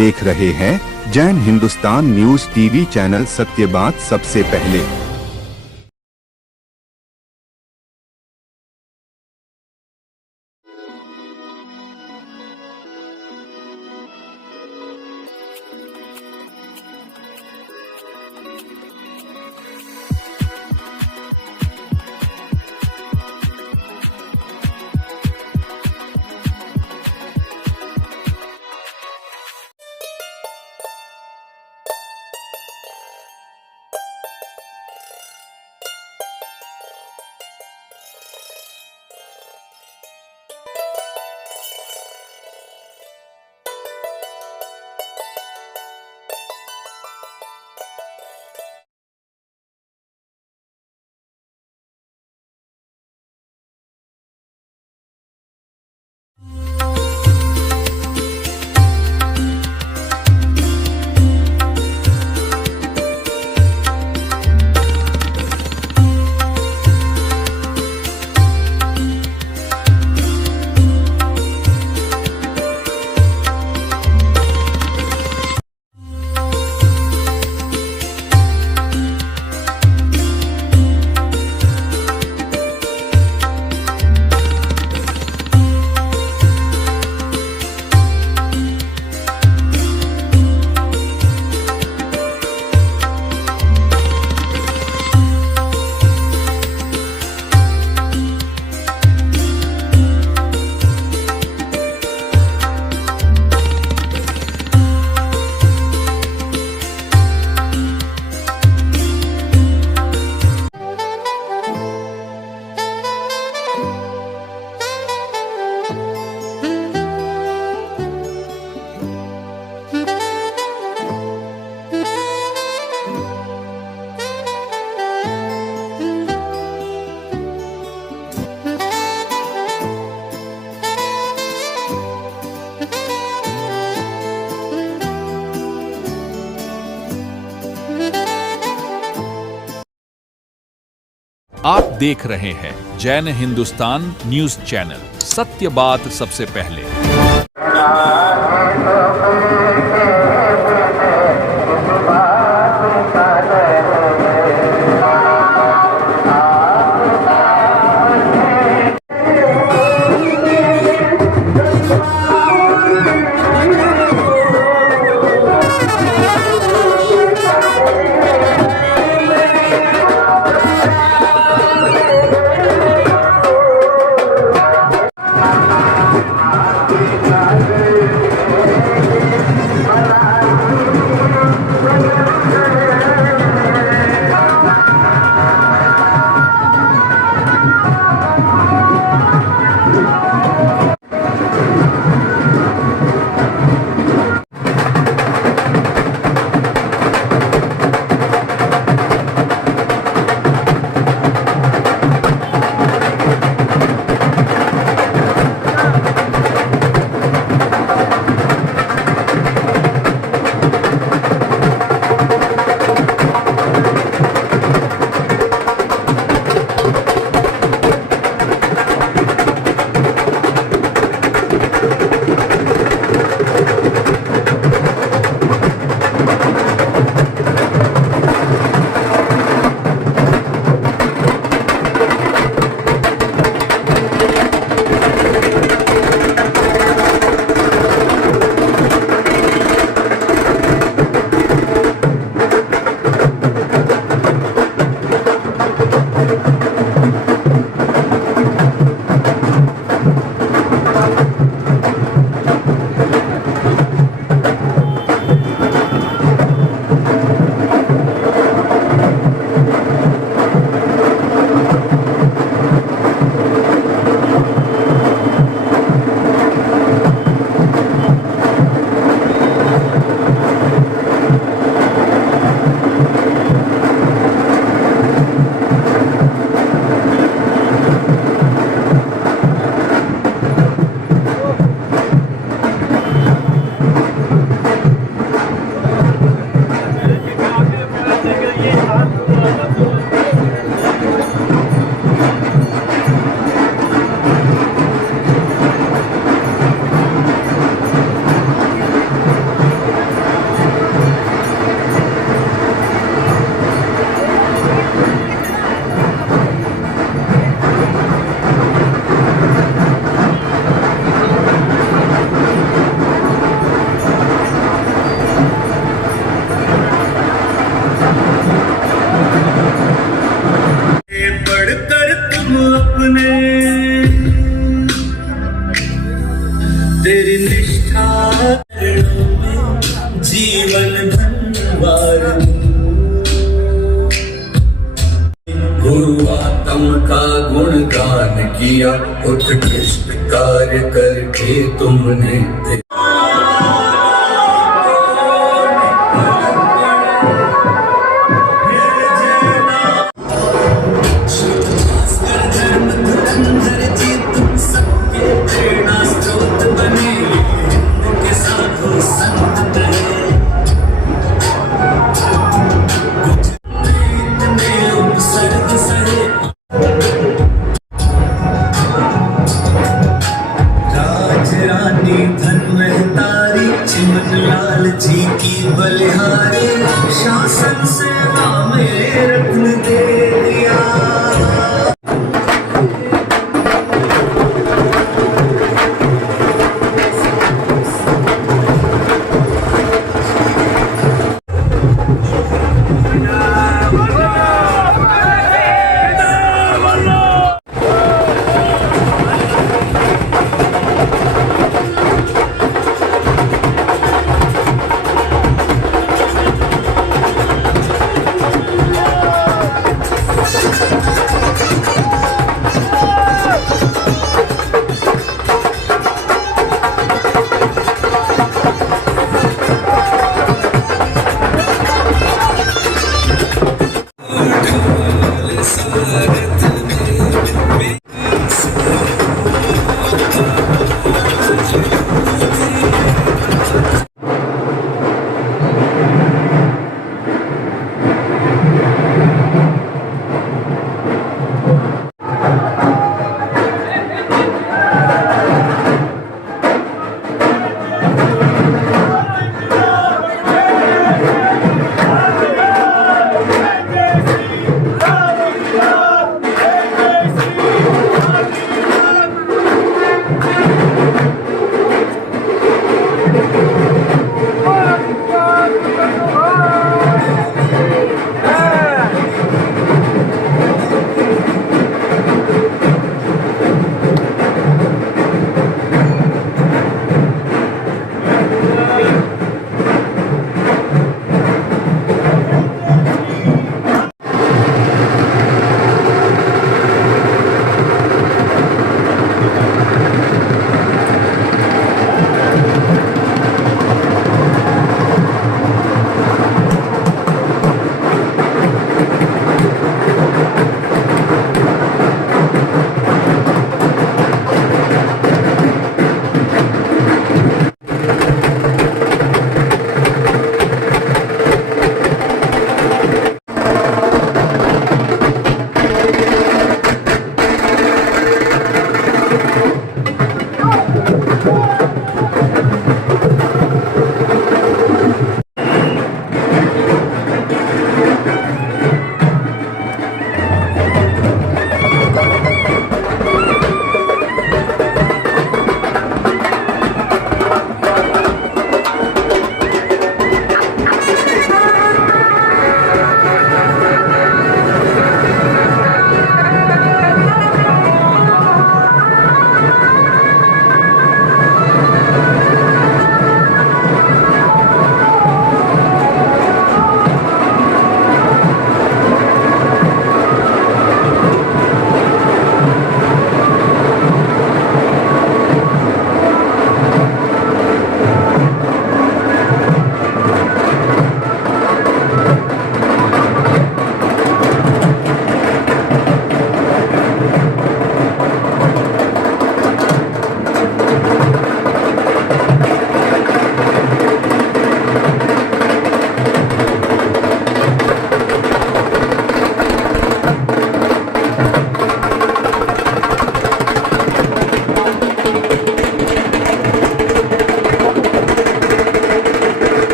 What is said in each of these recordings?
देख रहे हैं Jain Hindustan news TV channel, सत्य बात सबसे पहले। आप देख रहे हैं जैन हिंदुस्तान न्यूज चैनल, सत्य बात सबसे पहले। अपने तेरी निष्ठा जीवन धनवार गुरु आत्म का गुणगान किया उत्कृष्ट कार्य करके तुमने लाल जी की बलिहारी शासन सेवा में रत्न दे दिया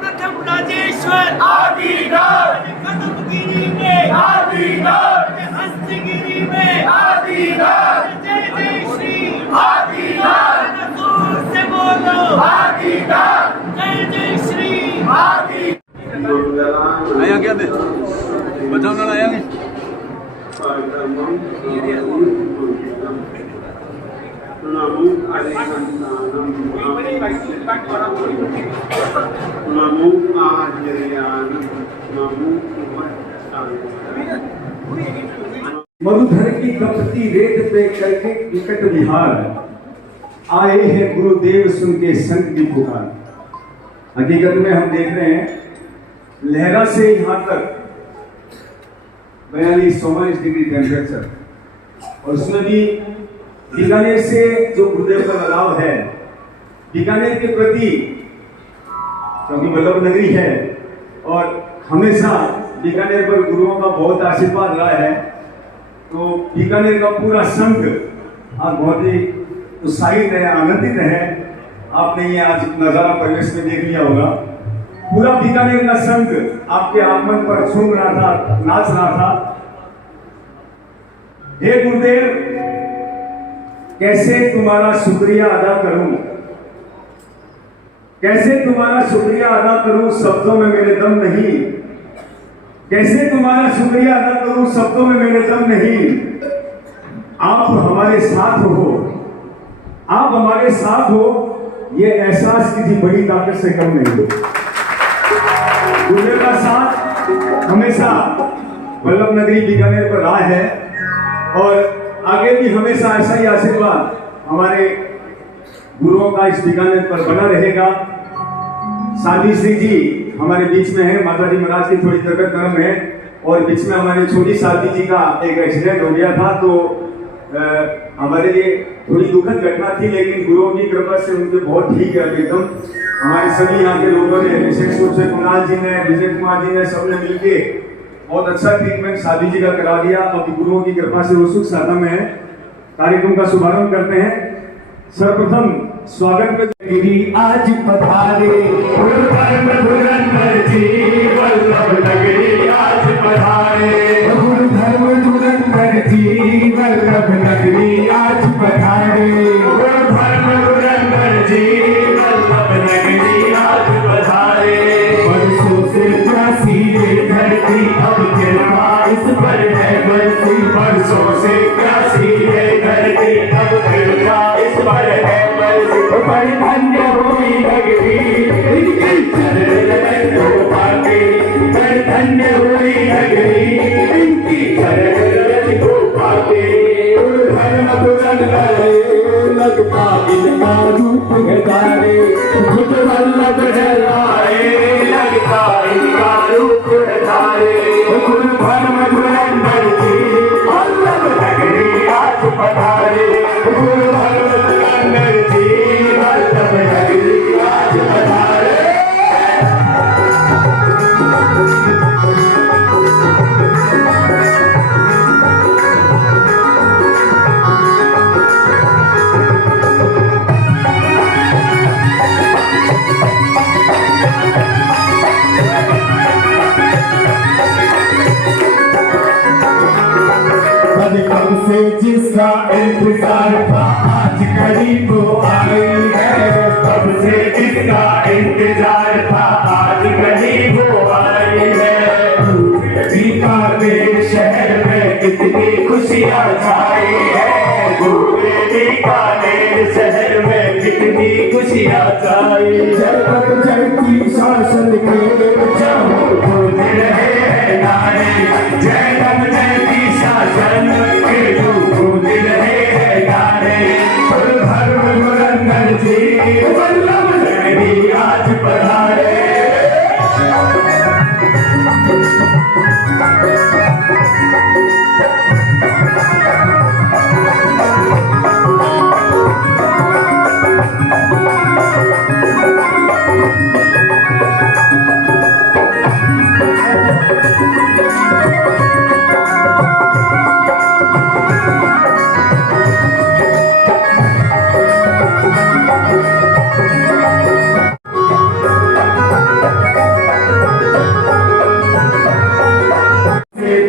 प्रथम राजेश्वर आदिनाथ, कदमगिरी में आदिनाथ, हस्तगिरी में आदिनाथ, जय जय श्री आदिनाथ, जोर से बोलो आदिनाथ, जय जय श्री आदिनाथ। आया क्या दे बचाना आया नहीं नमो अरिहंतानम नमो आर्ययानम नमो मधुधर की कपती रेत पे करके विकट विहार आए हैं गुरुदेव सुन के संत की पुकार। हकीकत में हम देख रहे हैं लहरा से यहाँ तक 42-44 डिग्री टेम्परेचर, और उसमें भी बीकानेर से जो गुरुदेव का लगाव है, बीकानेर के प्रति, क्योंकि वल्लभ नगरी है और हमेशा बीकानेर पर गुरुओं का बहुत आशीर्वाद रहा है, तो बीकानेर का पूरा संघ आज बहुत ही उत्साहित है, आनंदित है। आपने ये आज नजारा परिवेश में देख लिया होगा। पूरा बीकानेर का संघ आपके आगमन पर झूम रहा था, नाच रहा था। हे गुरुदेव, कैसे तुम्हारा शुक्रिया अदा करूं, कैसे तुम्हारा शुक्रिया अदा करूं, शब्दों में मेरे दम नहीं। कैसे तुम्हारा शुक्रिया अदा करूं, शब्दों में मेरे दम नहीं। आप हमारे साथ हो, आप हमारे साथ हो, ये एहसास किसी बड़ी ताकत से कम नहीं हो। गुरुदेव का साथ हमेशा वल्लभ नगरी बीकानेर पर रहा है और आगे भी हमेशा ऐसा ही आशीर्वाद हमारे गुरुओं का इस बीकानेर पर बना रहेगा। साध्वी श्री जी हमारे बीच में है। माता जी महाराज की थोड़ी तबियत नरम है और बीच में हमारे छोटी साध्वी जी का एक एक्सीडेंट हो गया था, तो हमारे लिए थोड़ी दुखद घटना थी, लेकिन गुरुओं की कृपा से उनके बहुत ठीक है अब एकदम। हमारे सभी यहाँ के लोगों ने, विशेष रूप से कुणाल जी ने, विजय कुमार जी ने, सबने मिलके बहुत अच्छा ट्रीटमेंट साध्वी जी का करा दिया। अब गुरुओं की कृपा से वो सुख साधन में है। कार्यक्रम का शुभारंभ करते हैं। सर्वप्रथम स्वागत में आज पधारे धुरंधर जी वल्लभ नगरी आज पधारे गुरु धर्म धुरंधर जी वल्लभ नगरी आज पधारे गुरु धर्म धुरंधर जी वल्लभ नगरी आज पधारे बरसों से प्यासी ये धरती अब कृपा इस पर है बरसी बरसों से प्यासी ये धरती अब कृपा इस पर है बड़ी धन्य हुई नगरी इनके चरण रत्नों पाके बड़ी धन्य हुई नगरी इनकी चरण रत्नों पाके गुरु धर्म धुरंधर लगता इनका रूप है तारे खुद वल्लभ है लाए लगता इनका रूप है तारे गुरु धर्म धुरंधर जी वल्लभ नगरी आज पधारे गुरु धर्म धुरंधर जी वल्लभ नगरी आज पधारे कब से जिसका इंतजार था आज करीब आई है कब से जिसका इंतजार था आज करीब आई है बीकानेर शहर में कितनी खुशियाँ छाई है बीकानेर शहर में कितनी खुशियाँ छाई जब जयती शासन के जाओ खोज रहे हैं नारे जय राम जयती शासन के जो खोज रहे हैं नारे गुरु धर्म धुरंधर जी वल्लभ नगरी आज पधारे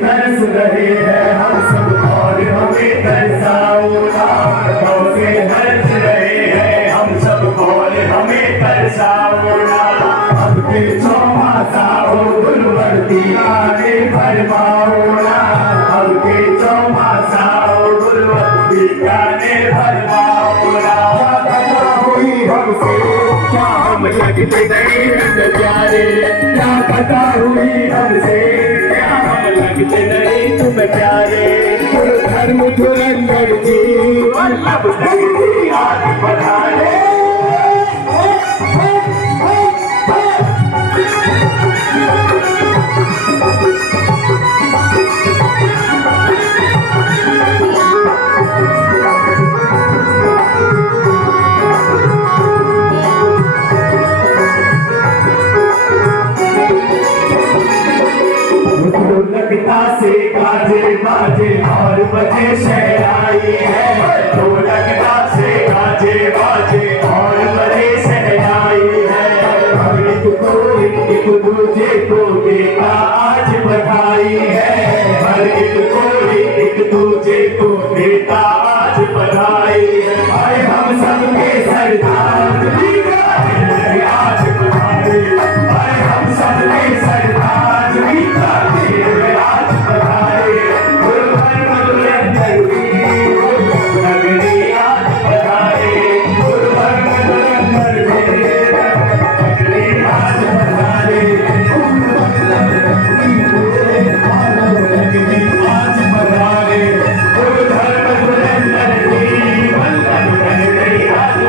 तरस रहे हैं हम सब और हमें तरसाओ से तरस रहे हैं हम सब और हमें तरसाओ अब के चौमासाओ गुरुवर्ती आने भरमाओ अब के चौमासाओ गुरुवर्ती आने भरमाओ क्या हुई हमसे क्या हम लगते नहीं प्यारे क्या पता हुई हमसे लगते नहीं तुम प्यारे गुरु धर्म धुरंधर जी वल्लभ नगरी आज पधारे लगता से गाजे बाजे और बजे शहनाई है तो लगता से गाजे बाजे और बजे शहनाई है एक दूजे को देता आज बधाई है हर एक दूजे को देता आज बधाई है आए हम सबके सरदार आज बधाई आए हम सबके सरदार आज बधाई गुरु धर्म धुरंधर नगरी आज बधाई गुरु धर्म धुरंधर नगरी आज बधाई आज बधाई गुरु धर्म धुरंधर वल्लभ नगरी आज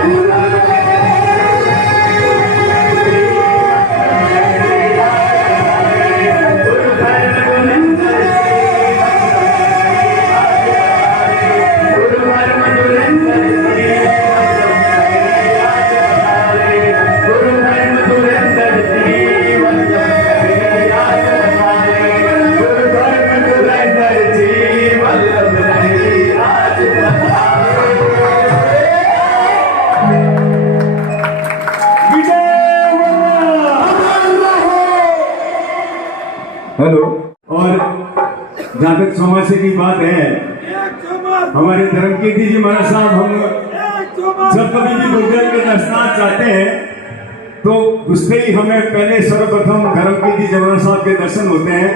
हेलो। और जहाँ तक चौमासे की बात है, हमारे धर्मकीर्ति जी महाराज साहब, हम जब कभी भी गुरुदेव के दर्शनार्थ जाते हैं तो घुसते ही हमें पहले सर्वप्रथम धर्मकीर्ति जी महाराज साहब के दर्शन होते हैं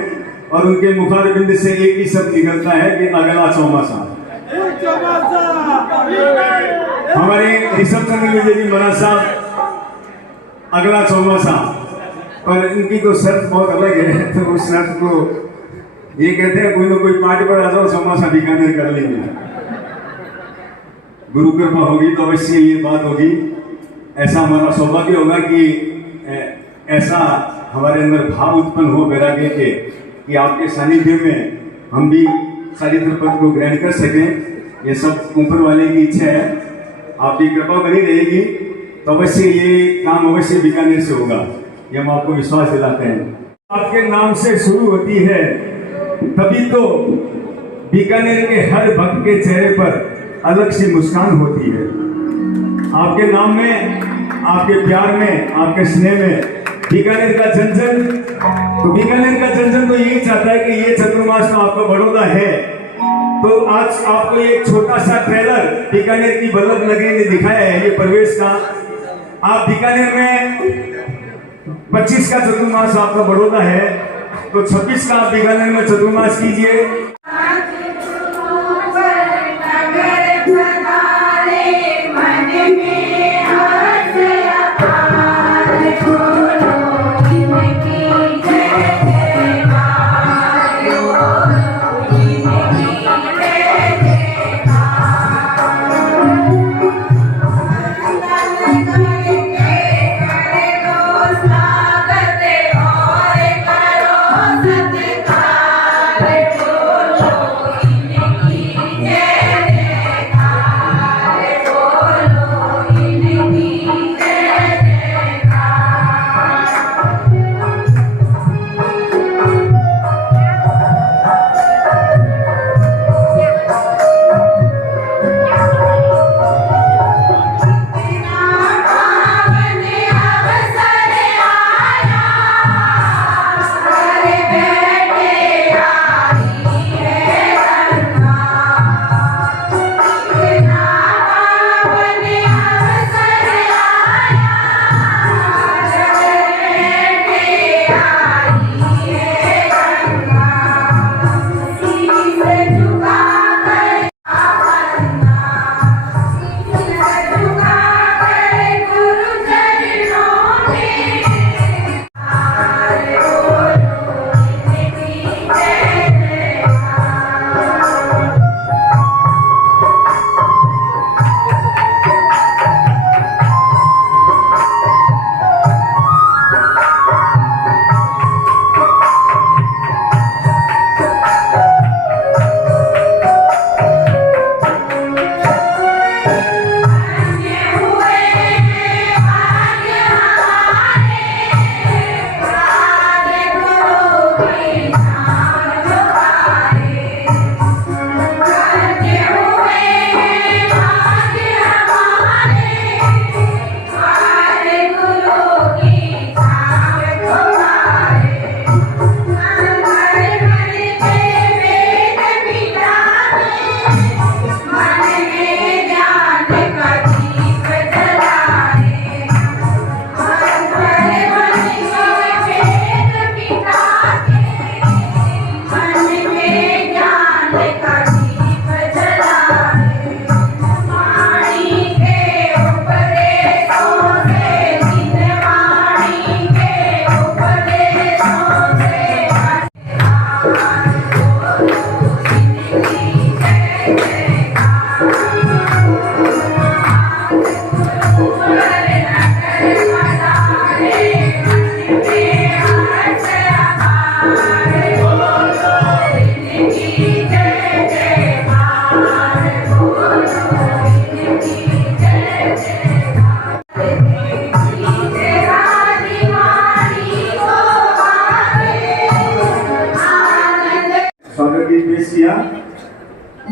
और उनके मुखारबिंद से एक ही शब्द निकलता है कि अगला चौमासा। हमारे ऋषभ चंद्र विजय जी महाराज साहब अगला चौमासा, पर इनकी तो शर्त बहुत अलग है, तो उस शर्त को ये कहते हैं कोई ना कोई पार्टी पर आ जाओ, चौमासा बीकानेर कर लेंगे। गुरु कृपा होगी तो अवश्य ये बात होगी। ऐसा हमारा सौभाग्य होगा कि ऐसा हमारे अंदर भाव उत्पन्न हो वैराग्य के कि आपके सानिध्य में हम भी चारित्र पद को ग्रहण कर सकें। ये सब ऊपर वाले की इच्छा है, आपकी कृपा बनी रहेगी तो अवश्य ये काम अवश्य बीकानेर से होगा, ये हम आपको विश्वास दिलाते हैं। आपके नाम से शुरू होती है तभी तो बीकानेर के हर भक्त के चेहरे पर अलग सी मुस्कान होती है। आपके नाम में, आपके प्यार में, आपके स्नेह में बीकानेर का जन तो बीकानेर का जन तो यही चाहता है कि ये चतुर्मास तो आपका बड़ौदा है, तो आज आपको एक छोटा सा ट्रेलर बीकानेर की बल्लभ नगरी ने दिखाया है ये प्रवेश का। आप बीकानेर में 25 का चतुर्मास आपका बड़ौदा है, तो 26 का आप बीकानेर में चतुर्मास कीजिए।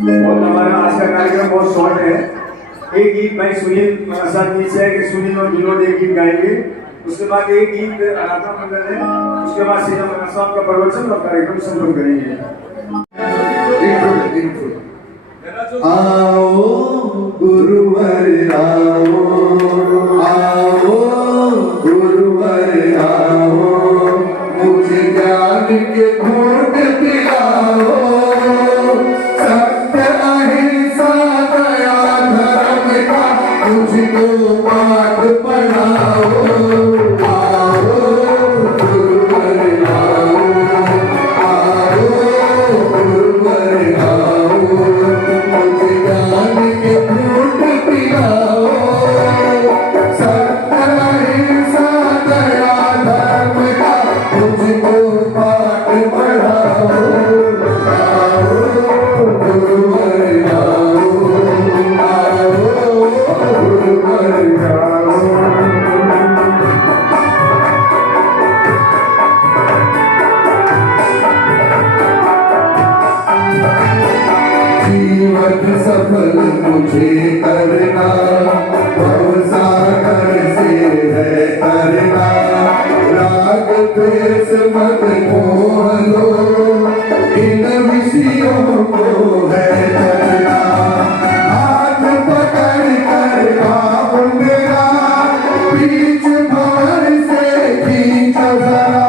और हमारा आज का कार्यक्रम बहुत शॉर्ट है। एक गीत भाई सुनील प्रसाद जी से है कि सुनील और विनोद एक गीत गाएंगे, उसके बाद एक गीत आराधना मंडल है, उसके बाद सीधा मना साहब का प्रवचन और कार्यक्रम संपन्न करेंगे। आओ गुरुवर आओ, आओ गुरुवर आओ, मुझे ज्ञान के घूंट पिलाओ, सत्य अहिंसा दया धर्म का मुझको पाठ पढ़ाओ। आओ गुरुवर आओ, आओ गुरुवर आओ, मुझे ज्ञान के घूंट पिलाओ, सत्य अहिंसा दया धर्म का मुझको पाठ पढ़ाओ। आओ गुरुवर आओ, आओ गुरुवर आओ। जीवन सफल मुझे करना, भवसागर से है करना, राग द्वेष मत मोह लो, इन विषयों को है करना। हाथ पकड़ कर आप मेरा, बीच भंवर से खींचो जरा,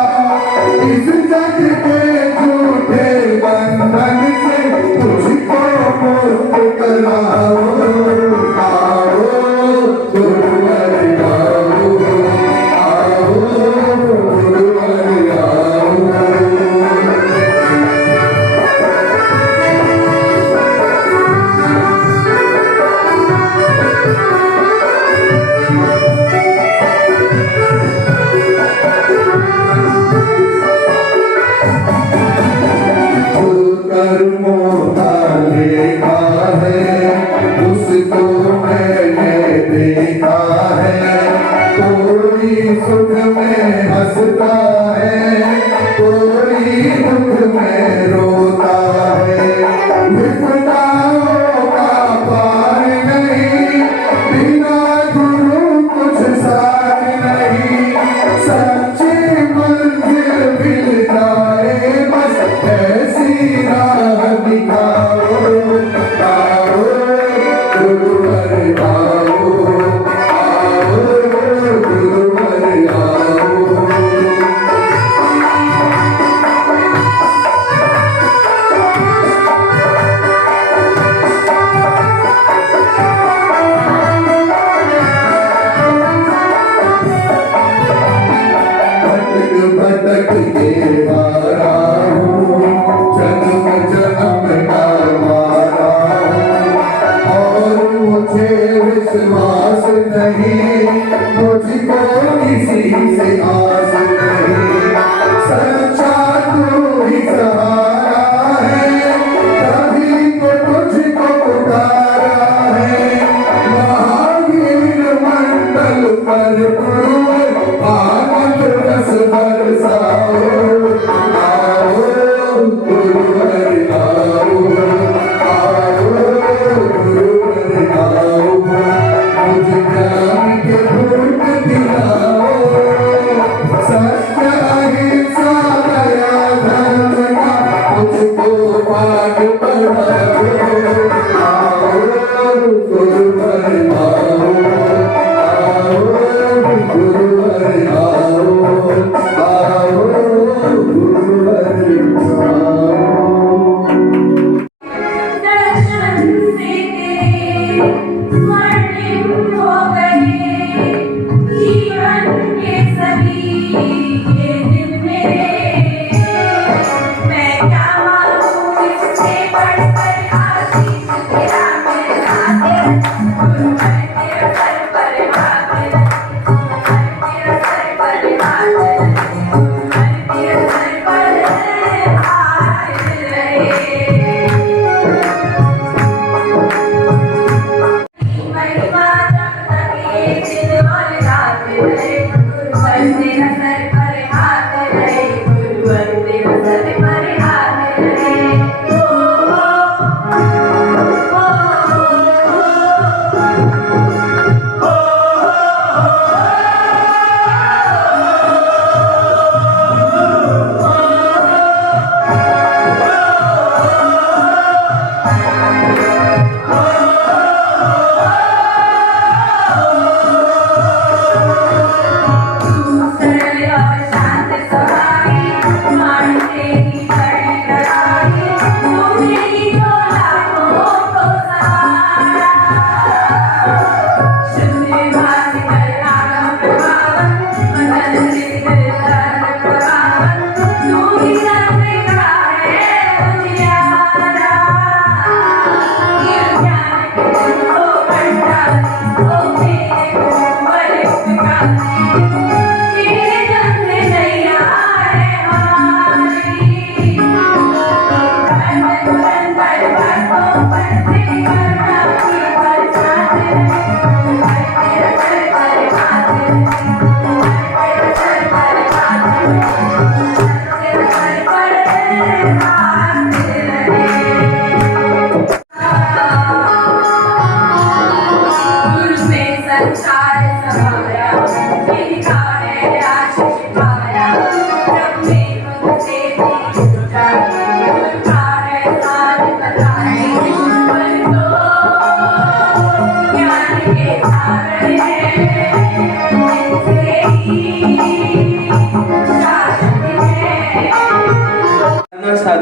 इस जग के झूठे बंधन से मुझको मुक्त कराओ। आओ गुरुवर आओ, आओ गुरुवर आओ। जो कर्मों का लेखा है, उसको मैंने देखा है। कोई सुख में हंसता है, कोई दुख में रोता है। विपदाओं का पार नहीं, बिना गुरु कुछ सार नहीं। सच्ची मंजिल मिल जाए बस, ऐसी राह दिखाओ। आओ गुरुवर आओ, आओ गुरुवर आओ। भटक भटक के मारा हूँ, जन्म जन्म का मारा हूँ, और मुझे विश्वास नहीं, मुझको किसी से आस नहीं। सच्चा तू ही सहारा है, तभी तो तुझको पुकारा है। महावीर मंडल पर गुरुवर आनंद रस बरसाओ। आओ गुरुवर आओ, आओ गुरुवर आओ, मुझे ज्ञान के घूंट दिलाओ, सत्य अहिंसा दया धर्म का मुझको पाठ पढ़ाओ। आओ गुरुवर आओ, आओ गुरुवर आओ, आओ गुरुवर आओ। दर्शन से तेरे स्वर्णिम हो गए जीवन के सभी ये दिन मेरे। मैं क्या मांगू इससे बढ़कर आशीष तेरा मेरे साथ है। गुरुवर तेरे सर पर हाथ है, गुरुवर तेरे सर पर हाथ है, गुरुवर तेरे सर पर हाथ रहे। महिमा जब तक ये दिन और रात रहे, गुरुवर तेरा सर पर हाथ रहे, गुरुवर तेरा सर पर हाथ रहे। ओ ओ ओ ओ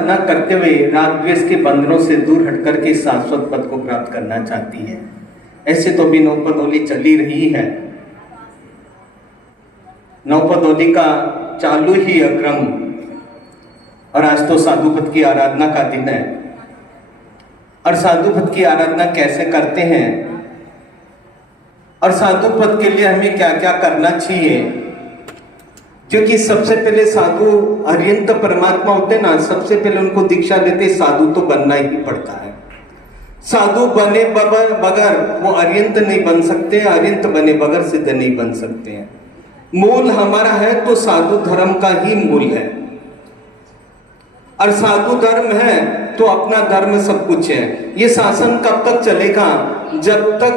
साधना करते हुए राग द्वेष के बंधनों से दूर हटकर के शाश्वत पद को प्राप्त करना चाहती है। ऐसे तो भी नौपदोली चली रही है, नौपदोली का चालू ही अक्रम, और आज तो साधु पद की आराधना का दिन है। और साधु पद की आराधना कैसे करते हैं और साधु पद के लिए हमें क्या क्या करना चाहिए, क्योंकि सबसे पहले साधु अर्यंत परमात्मा होते ना, सबसे पहले उनको दीक्षा लेते साधु तो बनना ही पड़ता है। साधु बने बगैर वो अर्यंत नहीं बन सकते, अर्यंत बने बगैर सिद्ध नहीं बन सकते हैं। मूल हमारा है तो साधु धर्म का ही मूल है, और साधु धर्म है तो अपना धर्म सब कुछ है। ये शासन कब तक चलेगा? जब तक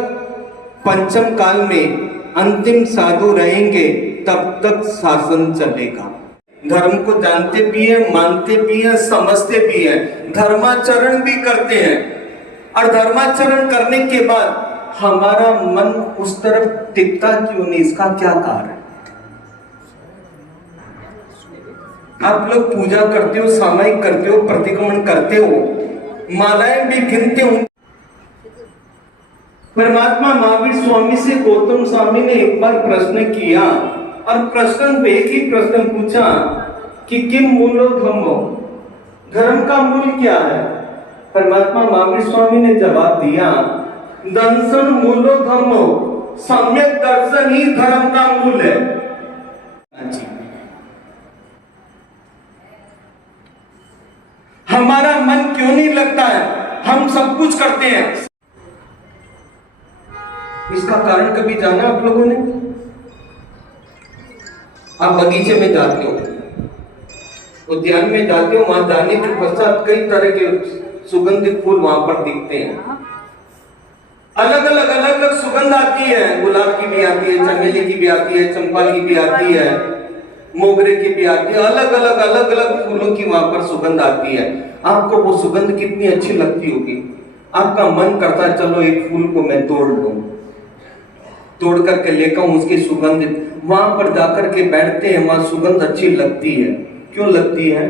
पंचम काल में अंतिम साधु रहेंगे तब तक शासन चलेगा। धर्म को जानते भी हैं, मानते भी हैं, समझते भी हैं, धर्माचरण भी करते हैं, और धर्माचरण करने के बाद हमारा मन उस तरफ टिकता क्यों नहीं, इसका क्या कारण है? आप लोग पूजा करते हो, सामायिक करते हो, प्रतिक्रमण करते हो, मालाएं भी गिनते हो। परमात्मा महावीर स्वामी से गौतम स्वामी ने एक बार प्रश्न किया, और प्रश्न पे एक ही प्रश्न पूछा कि किम मूलो धम्मो, धर्म का मूल क्या है? परमात्मा महावीर स्वामी ने जवाब दिया, दर्शन मूलो धम्मो, सम्यक दर्शन ही धर्म का मूल है। हमारा मन क्यों नहीं लगता है? हम सब कुछ करते हैं, इसका कारण कभी जाना आप लोगों ने? आप बगीचे में जाते हो, उद्यान में जाते हो, वहां जाने के पश्चात कई तरह के सुगंधित फूल वहां पर दिखते हैं। अलग अलग सुगंध आती है, गुलाब की भी आती है, चमेली की भी आती है, चंपा की भी आती है, मोगरे की भी आती है, अलग अलग फूलों की वहां पर सुगंध आती है। आपको वो सुगंध कितनी अच्छी लगती होगी, आपका मन करता है चलो एक फूल को मैं तोड़ लूं, तोड़ करके लेकर उसकी सुगंध, वहां पर जाकर के बैठते हैं, वहां सुगंध अच्छी लगती है। क्यों लगती है?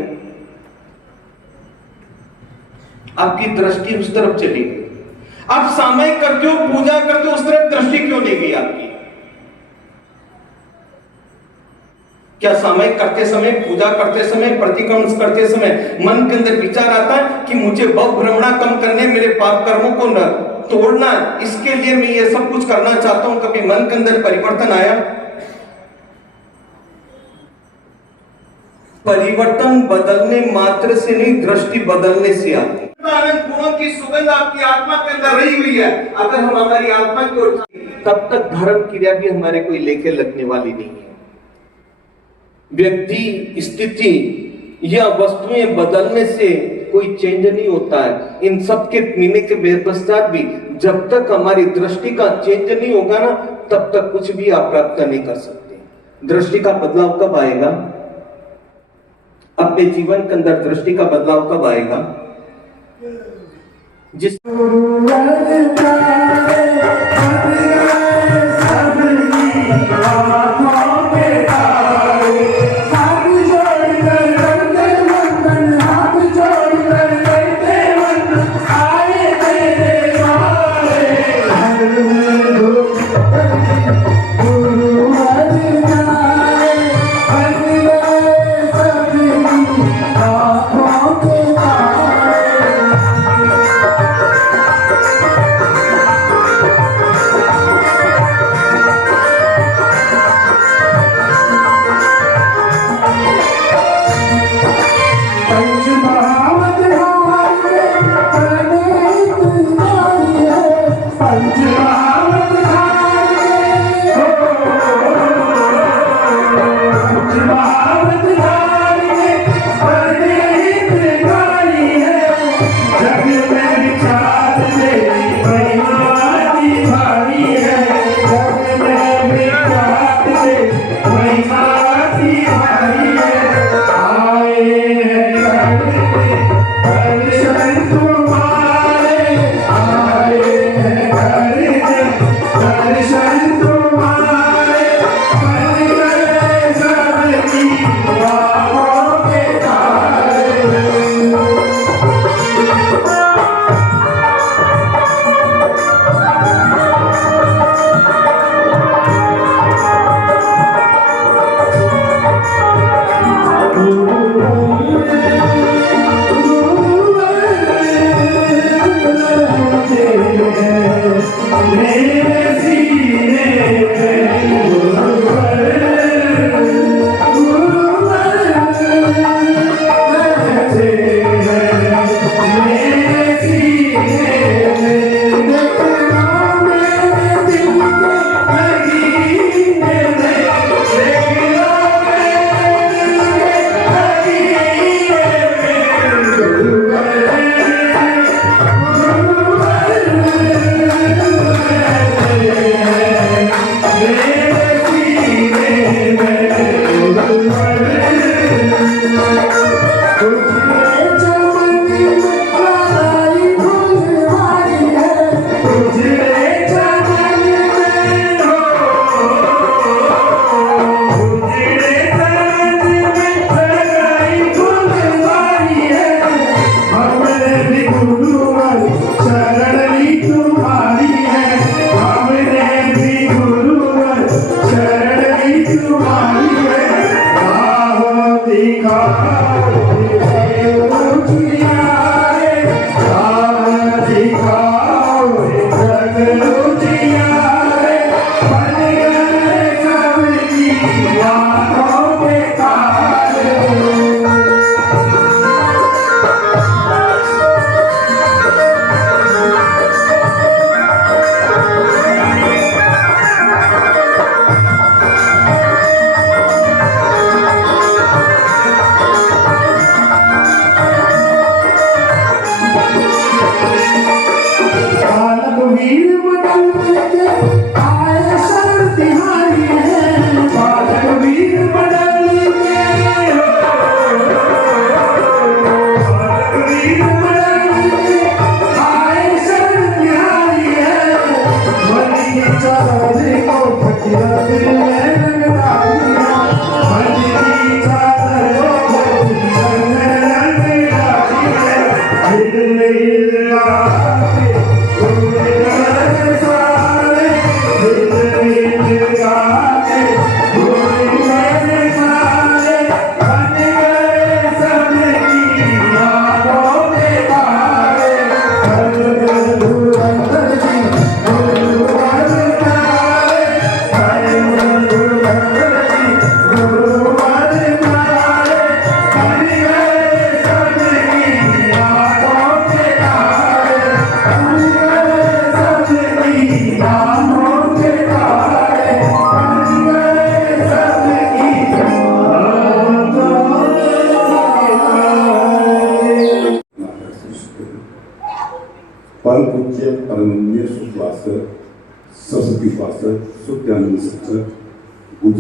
आपकी दृष्टि उस तरफ चली गई। आप सामायिक करते हो, पूजा करते हो, उस तरफ दृष्टि क्यों नहीं गई आपकी? क्या सामायिक करते समय, पूजा करते समय, प्रतिक्रमण करते समय मन के अंदर विचार आता है कि मुझे भव भ्रमणा कम करने, मेरे पाप कर्मों को न तोड़ना, इसके लिए मैं ये सब कुछ करना चाहता हूं? कभी मन के अंदर परिवर्तन आया? परिवर्तन बदलने मात्र से नहीं, दृष्टि बदलने से आती है। गुणों की सुगंध आपकी आत्मा के अंदर रही हुई है, अगर हम हमारी आत्मा की ओर तब तक धर्म क्रिया भी हमारे कोई लेके लगने वाली नहीं है। व्यक्ति, स्थिति या वस्तुएं बदलने से कोई चेंज नहीं होता है। इन सब के पीने के पश्चात भी जब तक हमारी दृष्टि का चेंज नहीं होगा ना, तब तक कुछ भी आप प्राप्त नहीं कर सकते। दृष्टि का बदलाव कब आएगा? अपने जीवन के अंदर दृष्टि का बदलाव कब आएगा? जिस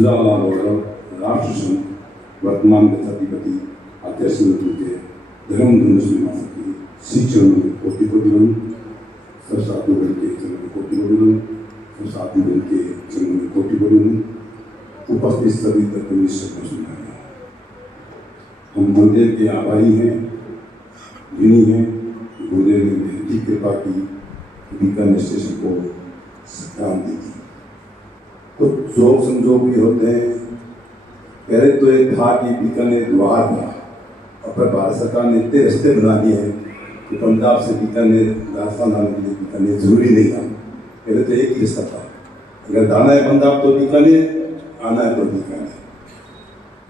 उजाला गौरव राष्ट्र संघ वर्तमान तथाधिपति अध्यक्ष के धर्म धनुष निर्माण की शिक्षण में कोटि कोटि सब साधुगण के चरण में कोटि कोटि सब साधुगण के चरण में कोटि कोटि उपस्थित सभी तत्व सुनाया। हम गुरुदेव के आभारी हैं, ऋणी हैं। गुरुदेव ने बेहद कृपा की, बीकानेर स्टेशन को क्रांति की। कुछ जोग संजोग भी होते हैं। पहले तो ये था कि बीकानेर द्वार था, और फिर भारत सरकार ने इतने रास्ते बना दिए हैं कि पंजाब से बीकानेर राजस्थान आने के लिए बीकानेर जरूरी नहीं था। पहले तो एक ही रास्ता था, अगर जाना है पंजाब तो बीकानेर, आना है तो बीकानेर।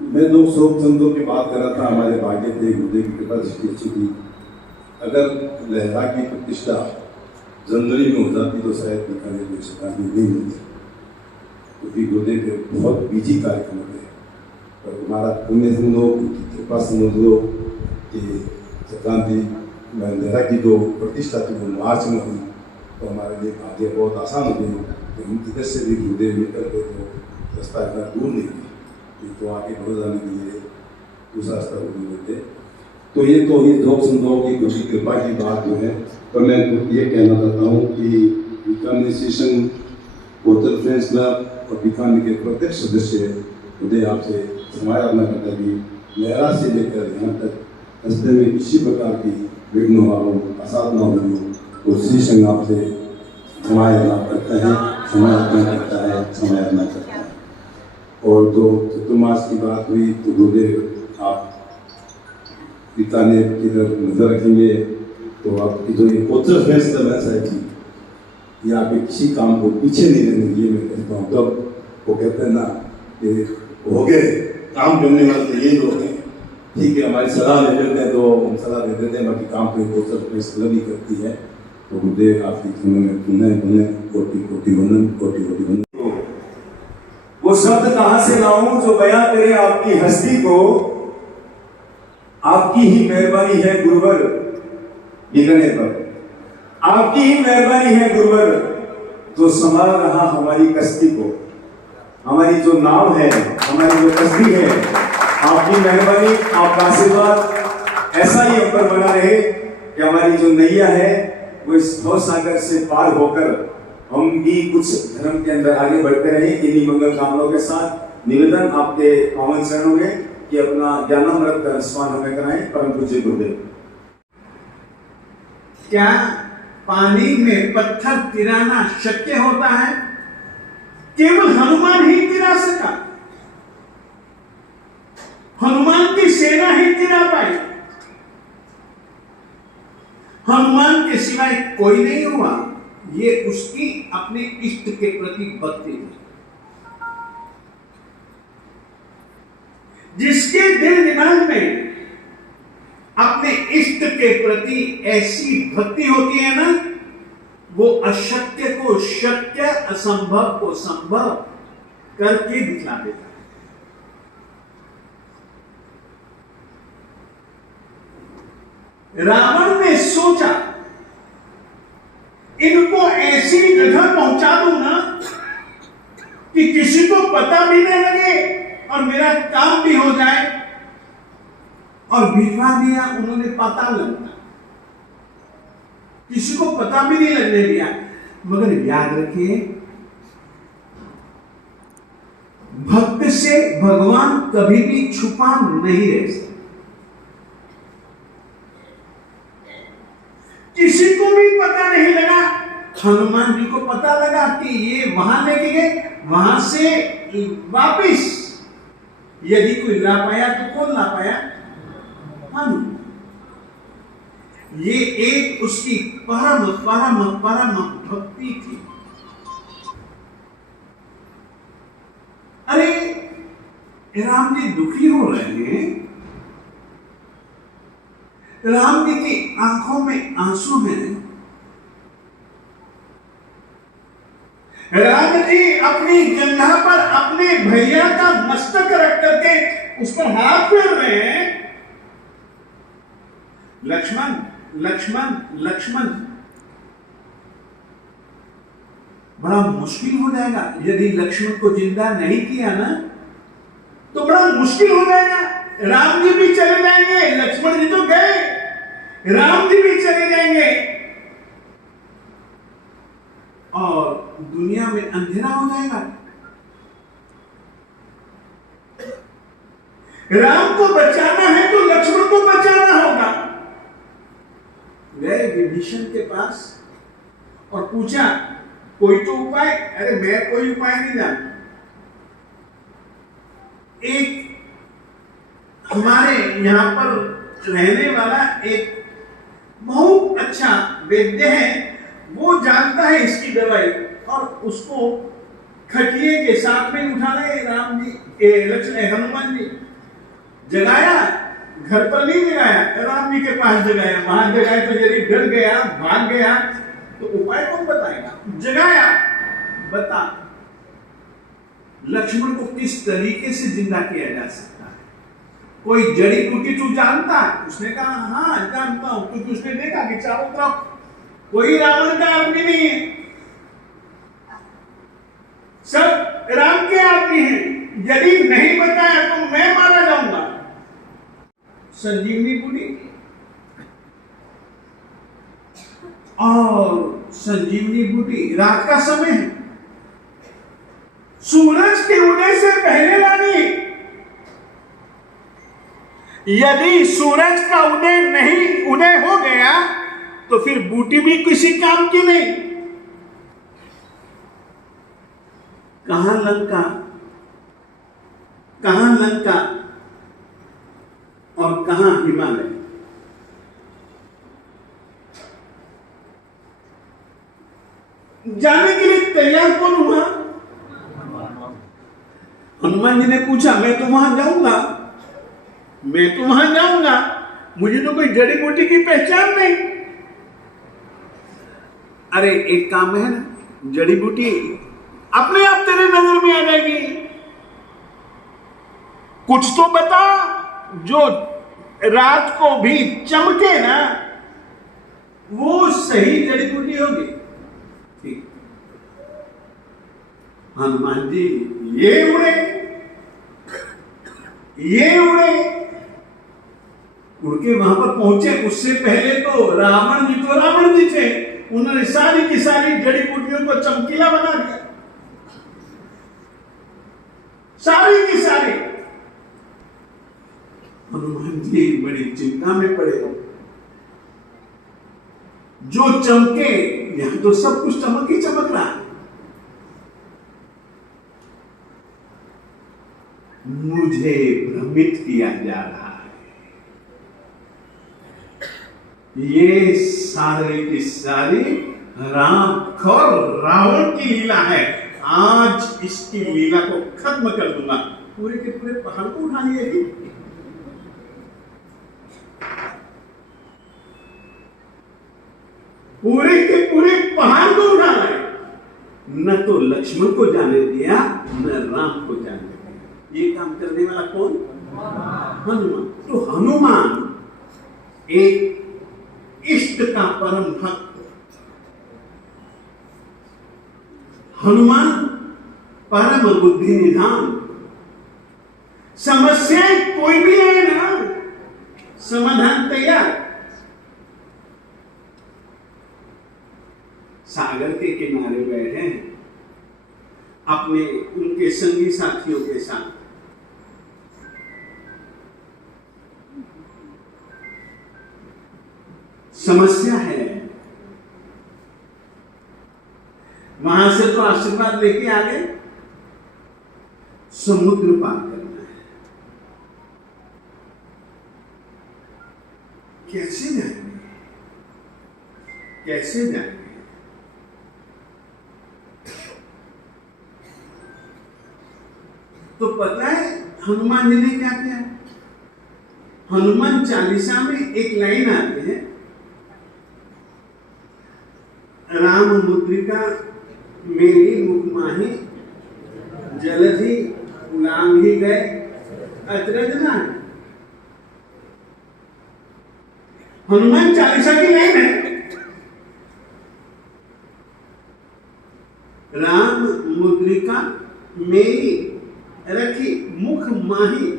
मैं दो शोक संजोग की बात कर रहा था। हमारे भाग्य थे, गुरुदेव की कृपा दृष्टि अच्छी थी। अगर लहरा की प्रतिष्ठा जनवरी में हो जाती तो शायद बीकानेर में शताब्दी नहीं मिलती, क्योंकि गुरुदेव के बहुत बिजी कार्यक्रम थे। और हमारा पुण्य समझो, उनकी कृपा समझ लो कि शताब्दी लहरा की जो प्रतिष्ठा थी वो मार्च में हुई, तो हमारे लिए भाग्य बहुत आसान हो गई कि हम किधर से भी गुरुदेव निकल गए तो रास्ता इतना दूर नहीं था, तो आगे बढ़ जाने के लिए दूसरा रास्ता नहीं होते। तो ये दो संतों की कुछ कृपा की बात जो है। तो मैं ये कहना चाहता हूँ कि Bikaner station hotel friends club और बीकानेर के प्रत्येक सदस्य मुझे आपसे समाराधना करता कि लहरा से लेकर यहाँ तक रास्ते में किसी प्रकार की विघ्न हो, असाधना हो, तो श्री संघ आपसे समाराधना करता है, समाराधना करता है। और जो चतुर्मास की बात हुई तो गुरुदेव आप बीकानेर की तरफ नजर रखेंगे तो आपकी जो ये गोत्र फैसला वैसा है ये आपके किसी काम को पीछे नहीं रहने ये मैं कहता हूँ। तब वो कहते हैं ना कि हो गए काम करने वाले तो ये लोग हैं, ठीक है, हमारी सलाह ले लेते हैं तो हम सलाह दे देते हैं, बाकी काम तो गोत्र फैसला भी करती है। तो गुरुदेव आपकी जीवन में पुनः कोटि कोटि वंदन। वो शब्द कहाँ से लाऊं जो बयां करे आपकी हस्ती को। आपकी ही मेहरबानी है गुरुवर बीकानेर पर, आपकी ही मेहरबानी है गुरुवर जो संभाल रहा हमारी कश्ती को। हमारी जो नाव है, हमारी जो कश्ती है, आपकी मेहरबानी, आपका आशीर्वाद ऐसा ही हम पर बना रहे कि हमारी जो नैया है वो इस भव सागर से पार होकर हम भी कुछ धर्म के अंदर आगे बढ़ते रहे। इन्हीं मंगल कामनाओं के साथ निवेदन आपके पावन चरणों में कि अपना ज्ञानामृत का रसपान हमें कराएं। परम पूज्य गुरुदेव। क्या पानी में पत्थर तिराना शक्य होता है? केवल हनुमान ही तिरा सका, हनुमान की सेना ही तिरा पाई। हनुमान के सिवाय कोई नहीं हुआ। ये उसकी अपने इष्ट के प्रति भक्ति थी। जिसके दिल दिमाग में अपने इष्ट के प्रति ऐसी भक्ति होती है ना, वो अशक्य को शक्य, असंभव को संभव करके दिखला देता है। रावण ने सोचा इनको ऐसी जगह पहुंचा दूं ना कि किसी को पता भी न लगे और मेरा काम भी हो जाए, और भिजवा दिया उन्होंने पाताल लगता, किसी को पता भी नहीं लगने दिया। मगर याद रखिए, भक्त से भगवान कभी भी छुपा नहीं रह सकते। किसी को भी पता नहीं लगा, हनुमान जी को पता लगा कि ये वहां लेके गए, वहां से वापिस यदि कोई ला पाया तो कौन ला पाया? हनुमान। ये एक उसकी परम परम परम भक्ति थी। अरे राम जी दुखी हो रहे हैं, राम जी की आंखों में आंसू हैं। राम जी अपनी जंघा पर अपने भैया का मस्तक रख करके उस पर हाथ फेर रहे हैं। लक्ष्मण लक्ष्मण लक्ष्मण। बड़ा मुश्किल हो जाएगा। यदि लक्ष्मण को जिंदा नहीं किया ना तो बड़ा मुश्किल हो जाएगा। राम जी भी चले जाएंगे, लक्ष्मण जी तो गए, राम जी भी चले जाएंगे और दुनिया में अंधेरा हो जाएगा। राम को बचाना है तो लक्ष्मण को बचाना होगा। गए विभीषण के पास और पूछा कोई तो उपाय। अरे मैं कोई उपाय नहीं जानता। एक हमारे यहां पर रहने वाला एक बहुत अच्छा वैद्य है, वो जानता है इसकी दवाई, और उसको खटिए के साथ में उठा लाए राम जी, लक्ष्मण हनुमान जी। जगाया, घर पर नहीं जगाया, राम जी के पास जगाया। वहां जगाया तो यदि डर गया, भाग गया तो उपाय कौन बताएगा? जगाया, बता लक्ष्मण को किस तरीके से जिंदा किया जा सकता है? कोई जड़ी बूटी तू जानता? उसने कहा हाँ जानता हूं, क्योंकि उसने देखा कि चारों तरफ कोई रावण का आदमी नहीं है, सब राम के आदमी हैं। यदि नहीं बताया तो मैं मारा जाऊंगा। संजीवनी बूटी, और संजीवनी बूटी रात का समय है, सूरज के उदय से पहले लानी। यदि सूरज का उदय हो गया तो फिर बूटी भी किसी काम की नहीं। कहां लंका और कहां हिमालय? जाने के लिए तैयार कौन हुआ? हनुमान जी ने पूछा मैं तो वहां जाऊंगा, मुझे तो कोई जड़ी बूटी की पहचान नहीं। अरे एक काम है ना, जड़ी बूटी अपने आप तेरे नजर में आ जाएगी। कुछ तो बता जो रात को भी चमके ना, वो सही जड़ी बूटी होगी। ठीक, हनुमान जी ये उड़े, उड़ के वहां पर पहुंचे। उससे पहले तो रावण जी थे, उन्होंने सारी की सारी जड़ी बूटियों को चमकीला बना दिया, सारी की सारी। हनुमान जी बड़ी चिंता में पड़े। जो चमके, यहां तो सब कुछ चमक ही चमक रहा है, मुझे भ्रमित किया जा रहा है। ये सारे की सारी रावण की लीला है। आज इसकी लीला को खत्म कर दूंगा। पूरे के पूरे पहाड़ को उठा लिए, पूरे के पूरे पहाड़ को उठा लाए। न तो लक्ष्मण को जाने दिया, न राम को जाने दिया। ये काम करने वाला कौन? हनुमान। तो हनुमान एक इष्ट का परम भक्त, हनुमान परम बुद्धि निधान। समस्या कोई भी है ना, समाधान तैयार। सागर के किनारे बैठे हैं अपने उनके संगी साथियों के साथ। समस्या है, वहां से तो आशीर्वाद लेके आ गए, समुद्र पार करना है। कैसे जाएंगे? तो पता है हनुमान जी ने क्या किया? हनुमान चालीसा में एक लाइन आती है, राम मुद्रिका मेरी मुख माही, जलधि लांघी गए अचरज ना। हनुमान चालीसा की लाइन है। राम मुद्रिका मेरी रखी मुख माही,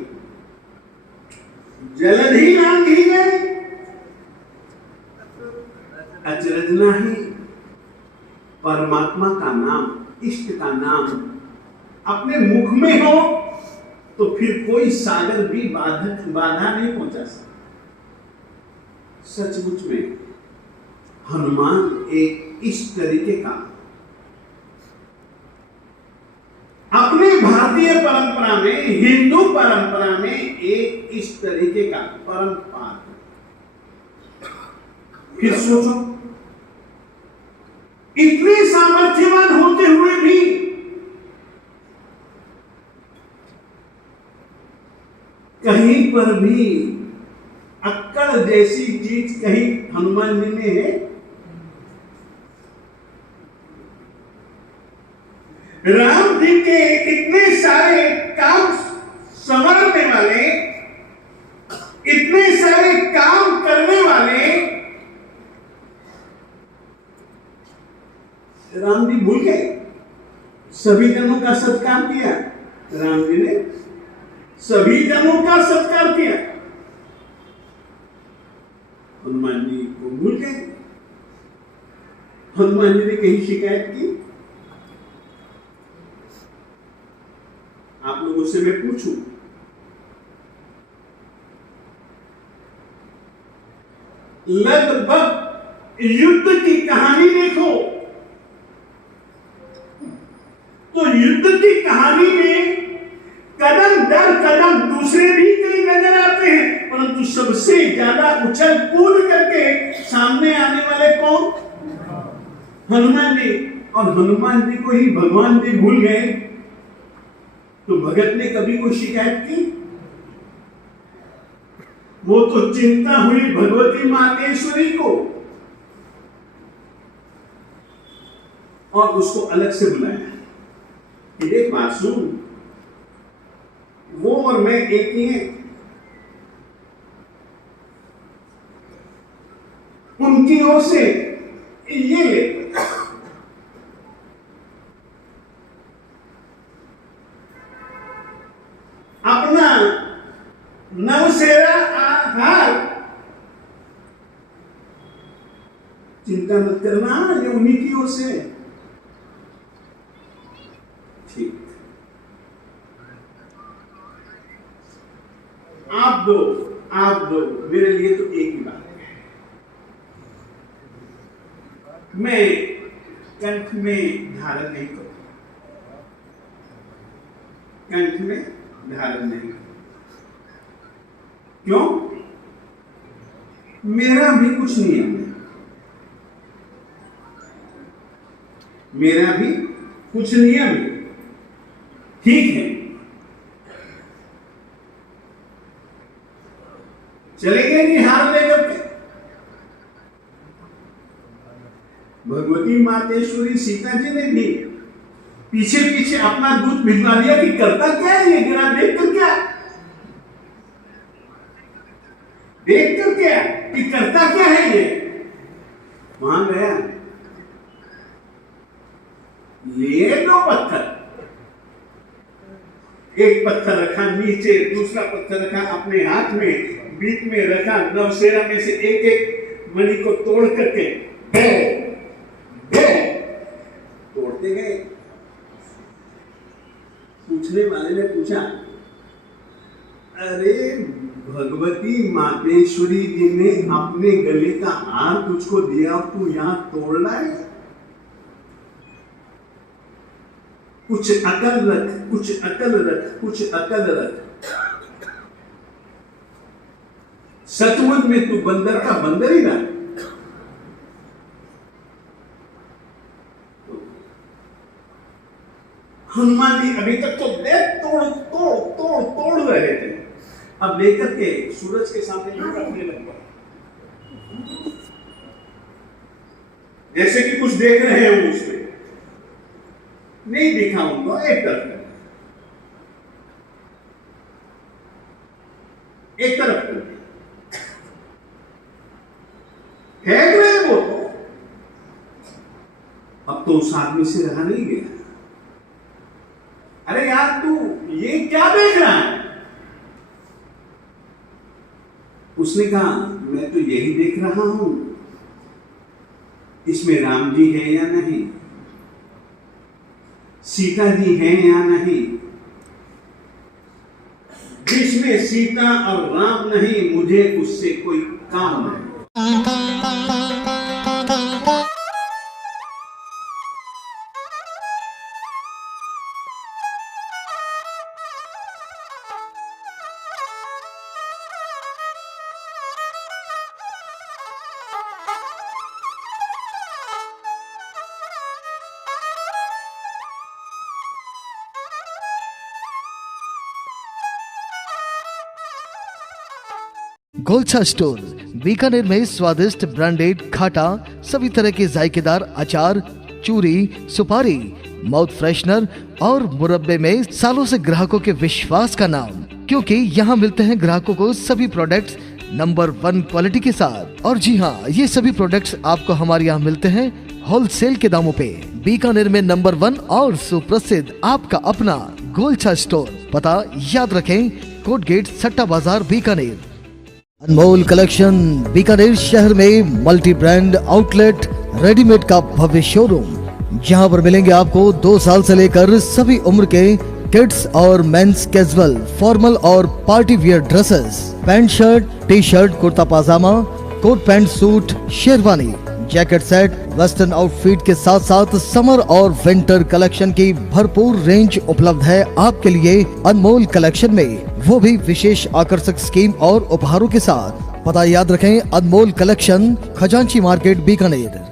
जलधि लांघी गई, अचरज नाही। परमात्मा का नाम, इष्ट का नाम अपने मुख में हो तो फिर कोई सागर भी बाधा नहीं पहुंचा सकता। सचमुच में हनुमान एक इस तरीके का अपने भारतीय परंपरा में, हिंदू परंपरा में एक इस तरीके का परम पात्र। फिर सोचो, इतने सामर्थ्यवान होते हुए भी कहीं पर भी अक्कड़ जैसी चीज कहीं हनुमान जी में है? राम जी के इतने सारे काम संवारने वाले, इतने सारे काम करने वाले राम जी भूल गए? सभी जनों का सत्कार किया राम जी ने, सभी जनों का सत्कार किया, हनुमान जी को भूल गए। हनुमान जी ने कहीं शिकायत की? आप लोगों से मैं पूछूं, लगभग युद्ध की कहानी देखो तो युद्ध की कहानी में कदम दर कदम दूसरे भी कई नजर आते हैं, परंतु सबसे ज्यादा उछल कूद करके सामने आने वाले कौन? हनुमान जी। और हनुमान जी को ही भगवान जी भूल गए तो भगत ने कभी कोई शिकायत की? वो तो चिंता हुई भगवती मातेश्वरी को और उसको अलग से बुलाया कि देख मासूम, वो और मैं एक ही हैं। उनकी ओर से ये ले, अपना नवसेरा हार, चिंता मत करना, ये उन्हीं की ओर से। ठीक, आप दो, मेरे लिए तो एक ही बात है। मैं कंठ में धारण नहीं करूं, कंठ में धारण नहीं करूं। क्यों? मेरा भी कुछ नियम है, मेरा भी कुछ नियम है। ठीक है, चले गए निहार लेकर के। भगवती मातेश्वरी सीता जी ने भी पीछे पीछे अपना दूत भिजवा दिया कि करता क्या है ये, गिरा देख कर क्या, देख कर क्या कि करता क्या है ये। वहां गया, लिए दो पत्थर, एक पत्थर रखा नीचे, दूसरा पत्थर रखा अपने हाथ में, बीच में रखा, नवसेरा में से एक एक मणि को तोड़ करके तोड़ते गए। पूछने वाले ने पूछा, अरे भगवती मातेश्वरी जी ने अपने गले का हार तुझको दिया और तू यहां तोड़ लाए? कुछ अकल रख, कुछ अकल रख, कुछ अकल रख। सचमुच में तू बंदर का बंदर ही ना। हनुमान जी अभी तक तो देख तोड़ रहे थे, अब लेकर के सूरज के सामने यूं रखने लग पड़े, जैसे कि कुछ देख रहे हैं उसमें। नहीं दिखा उनको, एक तरफ फेंक रहे वो तो। अब तो तो उस आदमी से रहा नहीं गया। अरे यार तू ये क्या देख रहा है? उसने कहा मैं तो यही देख रहा हूं, इसमें राम जी है या नहीं, सीता जी है या नहीं। जिसमें सीता और राम नहीं, मुझे उससे कोई काम नहीं। गोलछा स्टोर बीकानेर में स्वादिष्ट ब्रांडेड खाटा, सभी तरह के जायकेदार अचार, चूरी, सुपारी, माउथ फ्रेशनर और मुरब्बे में सालों से ग्राहकों के विश्वास का नाम, क्योंकि यहाँ मिलते हैं ग्राहकों को सभी प्रोडक्ट्स नंबर 1 क्वालिटी के साथ। और जी हाँ, ये सभी प्रोडक्ट्स आपको हमारे यहाँ मिलते हैं होलसेल के दामों पे। बीकानेर में नंबर 1 और सुप्रसिद्ध आपका अपना गोलछा स्टोर। पता याद रखें, कोट गेट, सट्टा बाजार, बीकानेर। अनमोल कलेक्शन बीकानेर शहर में मल्टी ब्रांड आउटलेट, रेडीमेड का भव्य शोरूम, जहां पर मिलेंगे आपको 2 साल से लेकर सभी उम्र के किड्स और मेंस कैजुअल, फॉर्मल और party wear dresses, pant shirt, T shirt, kurta pajama, coat pant suit, sherwani, jacket set, western outfit के साथ साथ समर और विंटर कलेक्शन की भरपूर रेंज उपलब्ध है आपके लिए अनमोल कलेक्शन में, वो भी विशेष आकर्षक स्कीम और उपहारों के साथ। पता याद रखें, अनमोल कलेक्शन, खजांची मार्केट, बीकानेर।